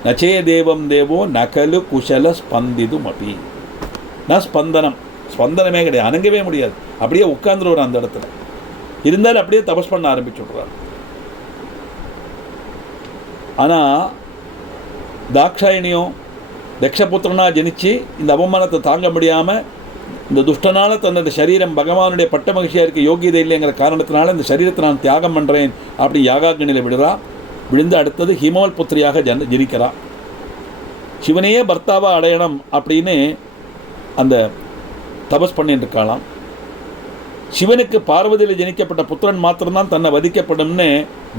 நச்சே தேவம் தேவோ நகலு குஷல ஸ்பந்திதும் அப்படி. நான் ஸ்பந்தனமே கிடையாது, அணங்கவே முடியாது, அப்படியே உட்கார்ந்துருவார் அந்த இடத்துல. இருந்தாலும் அப்படியே தபஸ் பண்ண ஆரம்பிச்சு விட்றார். ஆனால் தாக்ஷாயணியும் தக்ஷபுத்திரனாக ஜனிச்சு இந்த அவமானத்தை தாங்க முடியாமல் இந்த துஷ்டனால் தன்னோட சரீரம் பகவானுடைய பட்ட மகிழ்ச்சியாக இருக்க யோகியதை இல்லைங்கிற காரணத்தினால இந்த சரீரத்தை நான் தியாகம் பண்ணுறேன் அப்படி யாகாக்னியில் விடுறா. விழுந்து அடுத்தது ஹிமவல் புத்திரியாக ஜனிக்கிறா. சிவனையே பர்த்தாவாக அடையணும் அப்படின்னு அந்த தபஸ் பண்ணிட்டு இருக்கலாம். சிவனுக்கு பார்வதியில் ஜனிக்கப்பட்ட புத்திரன் மாத்திரம்தான் தன்னை வதிக்கப்படும்னு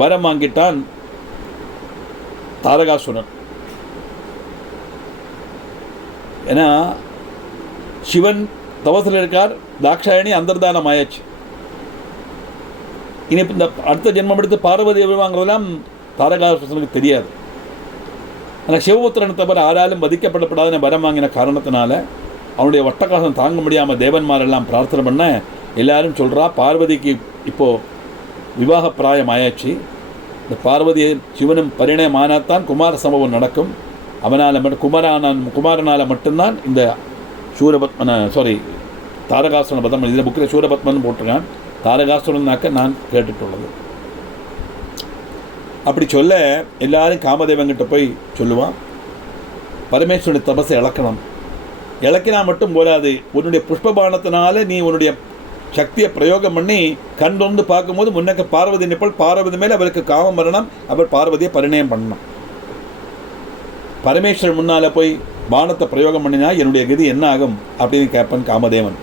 வரம் வாங்கிட்டான் தாரகாசுரன். ஏன்னா சிவன் தவசில் இருக்கார், தாக்ஷாயணி அந்தர்தானம் ஆயாச்சு. இனி இந்த அடுத்த ஜென்மம் எடுத்து பார்வதி வாங்குறதெல்லாம் தாரகாசுரனுக்கு தெரியாது. ஆனால் சிவபுத்திரனை தவிர ஆராலும் வதிக்கப்படப்படாதுன்னு வரம் வாங்கின காரணத்தினால அவனுடைய வட்டக்காசம் தாங்க முடியாமல் தேவன்மாரெல்லாம் பிரார்த்தனை பண்ண எல்லாரும் சொல்கிறா, பார்வதிக்கு இப்போது விவாக பிராயம் ஆயாச்சு. இந்த பார்வதியை சிவனும் பரிணயமானாத்தான் குமார சம்பவம் நடக்கும். அவனால் குமாரனால் மட்டும்தான் இந்த தாரகாசுரன் பதம். இதில் புக்கில் சூரபத்மன் போட்டிருக்கான், தாரகாசுரனாக்க நான் கேட்டுட்டுள்ளது. அப்படி சொல்ல எல்லாரும் காமதேவன்கிட்ட போய் சொல்லுவான், பரமேஸ்வரனுடைய தபஸை இழக்கணும். இழக்கினா மட்டும் போராது, உன்னுடைய புஷ்பபானத்தினால நீ உன்னுடைய சக்தியை பிரயோகம் பண்ணி கண் தொந்து பார்க்கும்போது முன்னக்க பார்வதி நிற்பல், பார்வதி மேலே அவருக்கு காமம் வரணும், அவர் பார்வதியை பரிணயம் பண்ணணும். பரமேஸ்வரன் முன்னால் போய் பானத்தை பிரயோகம் பண்ணினா என்னுடைய கதி என்ன ஆகும் அப்படின்னு கேட்பன் காமதேவன்.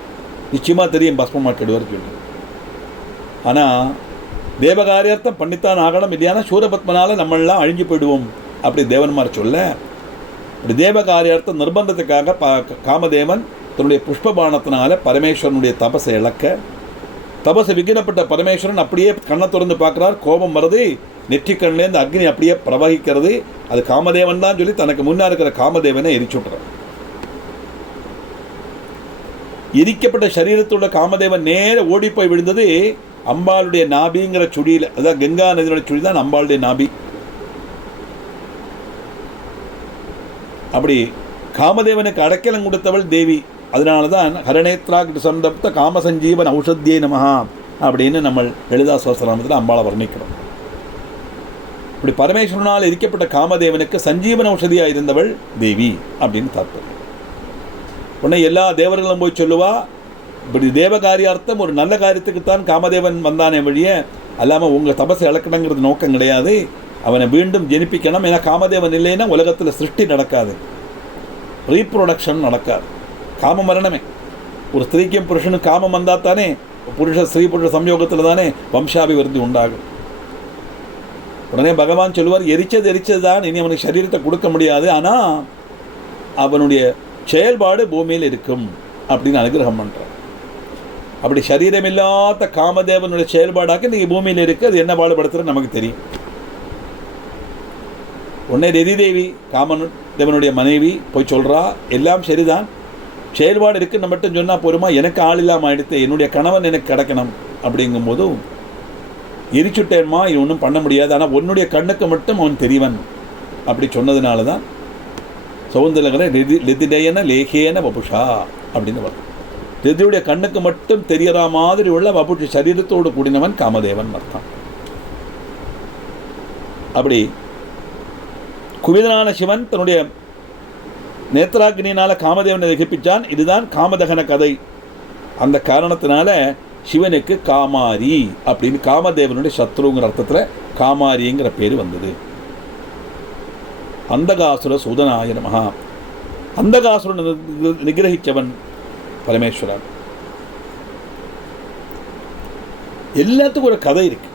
நிச்சயமாக தெரியும் பஸ்மமாக்கிடுவார் சொல்லி. ஆனால் தேவகாரியார்த்தம் பண்ணித்தான் ஆகணும், இல்லையானா சூரபத்மனால் நம்மளாம் அழிஞ்சு போயிடுவோம் அப்படி தேவன்மார் சொல்ல, இப்படி தேவகாரியார்த்தம் நிர்பந்தத்துக்காக காமதேவன் தன்னுடைய புஷ்பபானத்தினால பரமேஸ்வரனுடைய தபஸை இழக்க, தபஸை விக்கினப்பட்ட பரமேஸ்வரன் அப்படியே கண்ணை திறந்து பார்க்குறார். கோபம் வருது, நெற்றிக்கண்லேருந்து அக்னி அப்படியே பிரவகிக்கிறது. அது காமதேவன் தான் சொல்லி தனக்கு முன்னாடி இருக்கிற காமதேவனை எரிச்சுட்றார். எரிக்கப்பட்ட சரீரத்தோட காமதேவன் நேர ஓடிப்போய் விழுந்தது அம்பாளுடைய நாபிங்கிற சுடியில். அதான் கங்கா நதியோட சுடி தான் அம்பாளுடைய நாபி. அப்படி காமதேவனுக்கு அடைக்கலம் கொடுத்தவள் தேவி. அதனால தான் ஹரணேத்ராகிட்டு சந்தப்த காமசஞ்சீவன் ஔஷத்தியே நமஹா அப்படின்னு நம்ம லலிதா சஹஸ்ரநாமத்தில் அம்பாளை வர்ணிக்கிறோம். இப்படி பரமேஸ்வரனால் எரிக்கப்பட்ட காமதேவனுக்கு சஞ்சீவன ஔஷதியாக இருந்தவள் தேவி அப்படின்னு தாற்பயம். உடனே எல்லா தேவர்களும் போய் சொல்லுவா, இப்படி தேவகாரியார்த்தம் ஒரு நல்ல காரியத்துக்குத்தான் காமதேவன் வந்தானே வழிய அல்லாமல் உங்கள் தபசை இழக்கணுங்கிறது நோக்கம் கிடையாது. அவனை மீண்டும் ஜெனிப்பிக்கணும். ஏன்னா காமதேவன் இல்லைன்னா உலகத்தில் சிருஷ்டி நடக்காது, ரீப்ரொடக்ஷன் நடக்காது, காம மரணமே. ஒரு ஸ்திரீக்கும் புருஷனும் காமம் வந்தால் தானே ஸ்ரீ புருஷ சம்யோகத்தில் தானே வம்சாபிவிருத்தி உண்டாகும். உடனே பகவான் சொல்லுவார், எரிச்சது தான், இனி அவனுக்கு சரீரத்தை கொடுக்க முடியாது, ஆனால் அவனுடைய செயல்பாடு பூமியில் இருக்கும் அப்படின்னு அனுகிரகம் பண்ணுறான். அப்படி சரீரமில்லாத காமதேவனுடைய செயல்பாடாக இன்றைக்கி பூமியில் இருக்குது. அது என்ன பாடுபடுத்துறது நமக்கு தெரியும். உடனே ரதிதேவி காமதேவனுடைய மனைவி போய் சொல்கிறா, எல்லாம் சரிதான், செயல்பாடு இருக்குன்னு மட்டும் சொன்னால் போருமா, எனக்கு ஆள் இல்லாமல் ஆகிடுத்து, என்னுடைய கணவன் எனக்கு கிடைக்கணும். அப்படிங்கும்போதும் எரிச்சுட்டேன்மா, இது ஒன்றும் பண்ண முடியாது, ஆனால் உன்னுடைய கண்ணுக்கு மட்டும் அவன் தெரியவன் அப்படி சொன்னதுனால தான் சௌந்தரகரை லதிடேயன லேகேன வபுஷா அப்படின்னு வரும். லதியுடைய கண்ணுக்கு மட்டும் தெரியற மாதிரி உள்ள வபுஷ சரீரத்தோடு கூடினவன் காமதேவன் அர்த்தம். அப்படி குவிதனான சிவன் தன்னுடைய நேத்ராக்னியினால காமதேவனை தகிப்பிச்சான். இதுதான் காமதகன கதை. அந்த காரணத்தினால சிவனுக்கு காமாரி அப்படின்னு காமதேவனுடைய சத்ருங்கிற அர்த்தத்தில் காமாரிங்கிற பேர் வந்தது. அந்தகாசுர சூதனாய நமஹா. அந்தகாசுரன் நிகிரகிச்சவன் பரமேஸ்வரன். எல்லாத்துக்கும் ஒரு கதை இருக்கு.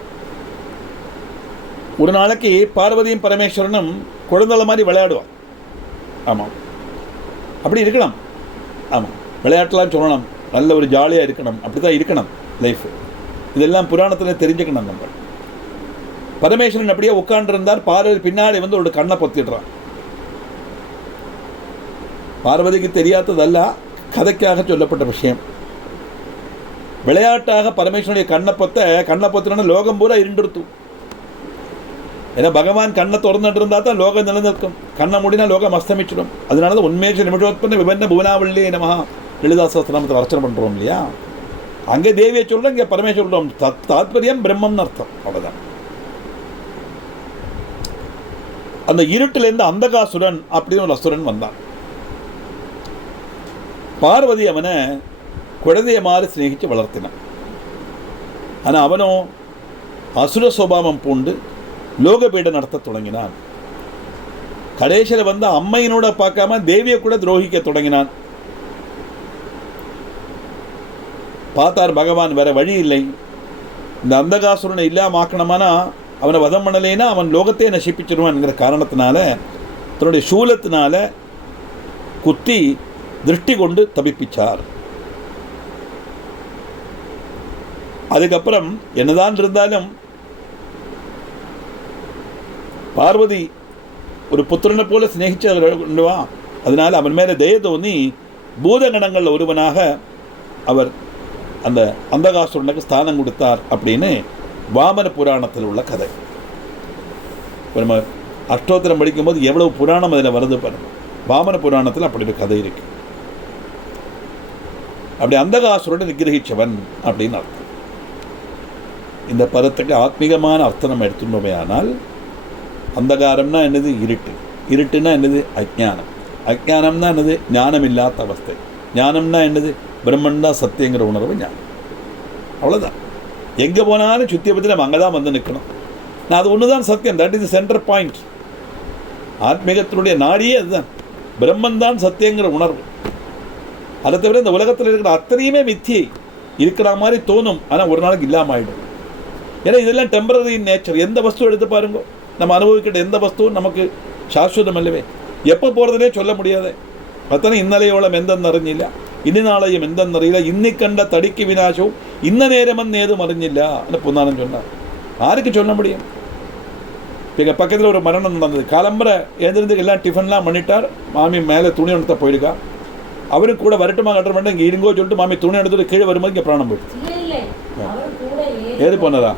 ஒரு நாளைக்கு பார்வதியும் பரமேஸ்வரனும் குழந்தை மாதிரி விளையாடுவான். ஆமாம், அப்படி இருக்கணும். ஆமாம், விளையாட்டெலாம் சொல்லணும், நல்ல ஒரு ஜாலியாக இருக்கணும், அப்படி தான் இருக்கணும் லைஃப். இதெல்லாம் புராணத்தில் தெரிஞ்சுக்கணும் நம்ம. பரமேஸ்வரன் அப்படியே உட்காண்டிருந்தார். பார்வதி பின்னாடி வந்து ஒரு கண்ணை பொத்திடுறான். பார்வதிக்கு தெரியாததல்ல, கதைக்காக சொல்லப்பட்ட விஷயம். விளையாட்டாக பரமேஸ்வரனுடைய கண்ணை பொத்தினா லோகம் பூரா இருண்டுருத்து. ஏன்னா பகவான் கண்ணை திறந்துட்டு இருந்தால் தான் லோகம் நிலநிற்கும். கண்ணை மூடினா லோகம் அஸ்தமிச்சிடும். அதனால தான் உண்மேஷ நிமிஷோத்பன்ன விபன்ன புவனாவல்லியே நமஹா லலிதா சஹஸ்ரநாமத்தை அர்ச்சனை பண்ணுறோம் இல்லையா. அங்கே தேவியை சொல்கிறோம், இங்கே பரமேஸ்வரம். தாத்பரியம் பிரம்மம்னு அர்த்தம். அவ்வளோதான். அந்த இருட்டிலேருந்து அந்தகாசுரன் அப்படின்னு ஒரு அசுரன் வந்தான். பார்வதி அவனை குழந்தைய மாதிரி சிநேகித்து வளர்த்தினான். ஆனால் அவனும் அசுர சுபாவம் பூண்டு லோகபீட நடத்த தொடங்கினான். கடைசியில் வந்து அம்மையினோட பார்க்காம தேவியை கூட துரோகிக்க தொடங்கினான். பார்த்தார் பகவான், வேற வழி இல்லை, இந்த அந்தகாசுரனை இல்லாம ஆக்கணுமானா அவனை வதம் பண்ணலைன்னா அவன் லோகத்தையே நசிப்பிச்சிருவான்ங்கிற காரணத்தினால தன்னுடைய சூலத்தினால குத்தி திருஷ்டி கொண்டு தபிப்பிச்சார். அதுக்கப்புறம் என்னதான் இருந்தாலும் பார்வதி ஒரு புத்திரனை போல சிநேகிச்சா, அதனால் அவன் மேலே தய தோன்னி பூதகணங்கள் ஒருவனாக அவர் அந்த அந்தகாசுரனுக்கு ஸ்தானம் கொடுத்தார் அப்படின்னு வாமன புராணத்தில் உள்ள கதை. நம்ம அஷ்டோத்திரம் படிக்கும்போது எவ்வளவு புராணம் அதில் வருது பாருங்க. வாமன புராணத்தில் அப்படி ஒரு கதை இருக்கு. அப்படி அந்தகாசுரனை நிகிரகிச்சவன் அப்படின்னு அர்த்தம். இந்த பதத்துக்கு ஆத்மீகமான அர்த்தம் நம்ம எடுத்துட்டோமே ஆனால், அந்தகாரம்னா என்னது? இருட்டு. இருட்டுன்னா என்னது? அஜ்ஞானம். அஜ்ஞானம்னா என்னது? ஞானம் இல்லாத அவஸ்தை. ஞானம்னா என்னது? பிரம்மன் தான் சத்தியங்கிற உணர்வு ஞானம். அவ்வளோதான். எங்கே போனாலும் சுத்தியை பற்றி நம்ம அங்கே தான் வந்து நிற்கணும். நான் அது ஒன்று தான் சத்தியம். That is centre point. ஆத்மீகத்தினுடைய நாடியே அதுதான். பிரம்மன் தான் சத்தியங்கிற உணர்வு. அதை தவிர இந்த உலகத்தில் இருக்கிற அத்தனையுமே மித்தியை இருக்கிற மாதிரி தோணும், ஆனால் ஒரு நாளைக்கு இல்லாமல் ஆகிடும். ஏன்னா இதெல்லாம் டெம்பரரி நேச்சர். எந்த வஸ்து எடுத்து பாருங்க, நம்ம அனுபவிக்கிட்ட எந்த வஸ்துவும் நமக்கு சாஸ்வதம் இல்லவே. எப்போ போகிறதுனே சொல்ல முடியாது. அத்தனை ഇന്നലെയോളം എന്തെന്നറിഞ്ഞില്ല, ഇനി നാളെയും എന്തെന്നറിയില്ല, ഇന്നിക്കണ്ട തടിക്ക് വിനാശവും ഇന്ന നേരമെന്ന് ഏതും അറിഞ്ഞില്ല എന്ന് പൊന്നാനം சொன்னார். யாருக்கு சொல்ல முடியும்? எங்கள் பக்கத்தில் ஒரு மரணம் நடந்தது. காலம்பரை எழுந்திருந்து எல்லாம் டிஃபன்லாம் பண்ணிட்டார். மாமி மேலே துணி ஒன்றத்தை போயிருக்கா. அவரும் கூட வரட்டுமா கட்ட மாட்டேன் இங்கே இருங்கோ சொல்லிட்டு மாமி துணி எடுத்துட்டு கீழே வரும்போது இங்கே பிராணம் போயிடுச்சு. ஏறி போனதா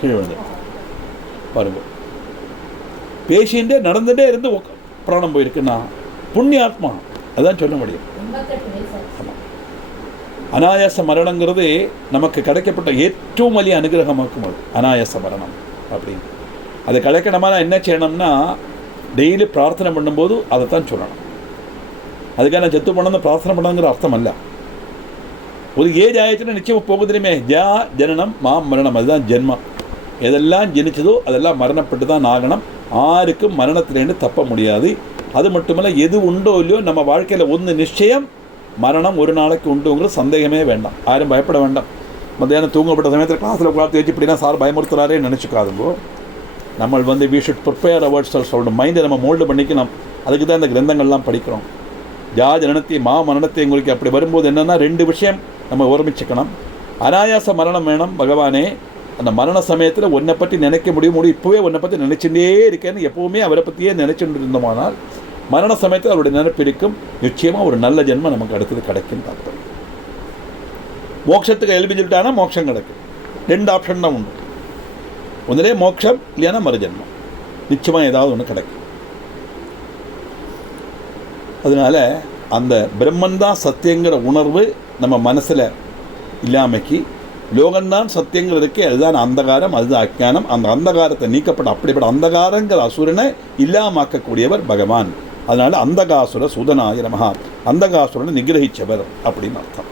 கீழே வந்து பாருங்க, பேசிகிட்டே நடந்துகிட்டே இருந்து பிராணம் போயிருக்குன்னா புண்ணியாத்மா அதுதான் சொல்ல முடியும். ஆமாம், அனாயாச மரணங்கிறது நமக்கு கிடைக்கப்பட்ட ஏற்றவும் வலிய அனுகிரகமாக்கும். அது அனாயாச மரணம் அப்படின்னு அதை கிடைக்கணுமா என்ன செய்யணும்னா டெய்லி பிரார்த்தனை பண்ணும்போது அதை தான் சொல்லணும். அதுக்காக நான் செத்து பண்ணணும் பிரார்த்தனை பண்ணணுங்கிற அர்த்தம் அல்ல. ஒரு ஏஜ் ஆயிடுச்சுன்னா நிச்சயம் போக தெரியுமே, ஜனனம் மரணம், அதுதான் ஜென்மம். எதெல்லாம் ஜனிச்சதோ அதெல்லாம் மரணப்பட்டு தான் ஆகணும். யாருக்கும் மரணத்திலேருந்து தப்ப முடியாது. அது மட்டுமல்ல, எது உண்டோ இல்லையோ நம்ம வாழ்க்கையில் ஒன்று நிச்சயம், மரணம் ஒரு நாளைக்கு உண்டுங்கிற சந்தேகமே வேண்டாம். யாரும் பயப்பட வேண்டாம். மத்தியானம் தூங்கப்பட்ட சமயத்தில் கிளாஸில் உட்காந்து வச்சு இப்படின்னா சார் பயமுறுத்துறாரே நினச்சிக்காதுங்கோ. நம்ம we should prepare our self சொல்லணும். மைண்டை நம்ம மோல்டு பண்ணிக்கணும். அதுக்கு தான் இந்த கிரந்தங்கள்லாம் படிக்கிறோம். ஜனனத்தை மரணத்தை உங்களுக்கு அப்படி வரும்போது என்னென்னா 2 விஷயம் நம்ம ஓர்மிச்சுக்கணும். அனாயாச மரணம் வேணும். பகவானே, அந்த மரண சமயத்தில் உன்னை பற்றி நினைக்க முடியும் இப்போவே உன்னை பற்றி நினச்சிட்டே இருக்கேன்னு எப்போவுமே அவரை பற்றியே நினச்சிட்டு இருந்தோமானால் மரண சமயத்தில் அவருடைய நினைப்பு இருக்கும். நிச்சயமாக ஒரு நல்ல ஜென்மம் நமக்கு அடுத்தது கிடைக்கும். அர்த்தம். மோட்சத்துக்கு எலிஜிபிலிட்டானா மோட்சம் கிடைக்கும். 2 ஆப்ஷன் தான் உண்டு. ஒன்றிலே மோட்சம், இல்லைன்னா மறுஜென்மம். நிச்சயமாக ஏதாவது ஒன்று கிடைக்கும். அதனால் அந்த பிரம்மன் தான் சத்தியங்கிற உணர்வு நம்ம மனசில் இல்லாமைக்கு லோகம்தான் சத்தியங்கிறதுக்கு அதுதான் அந்தகாரம், அதுதான் அஜ்ஞானம். அந்த அந்தகாரத்தை நீக்கப்பட்ட அப்படிப்பட்ட அந்தகாரங்கிற அசுரனை இல்லாமக்கக்கூடியவர் பகவான். அதனால் அந்தகாசுர சூதனாய நமஹ, அந்தகாசுரனை நிகிரகிச்சவர் அப்படின்னு அர்த்தம்.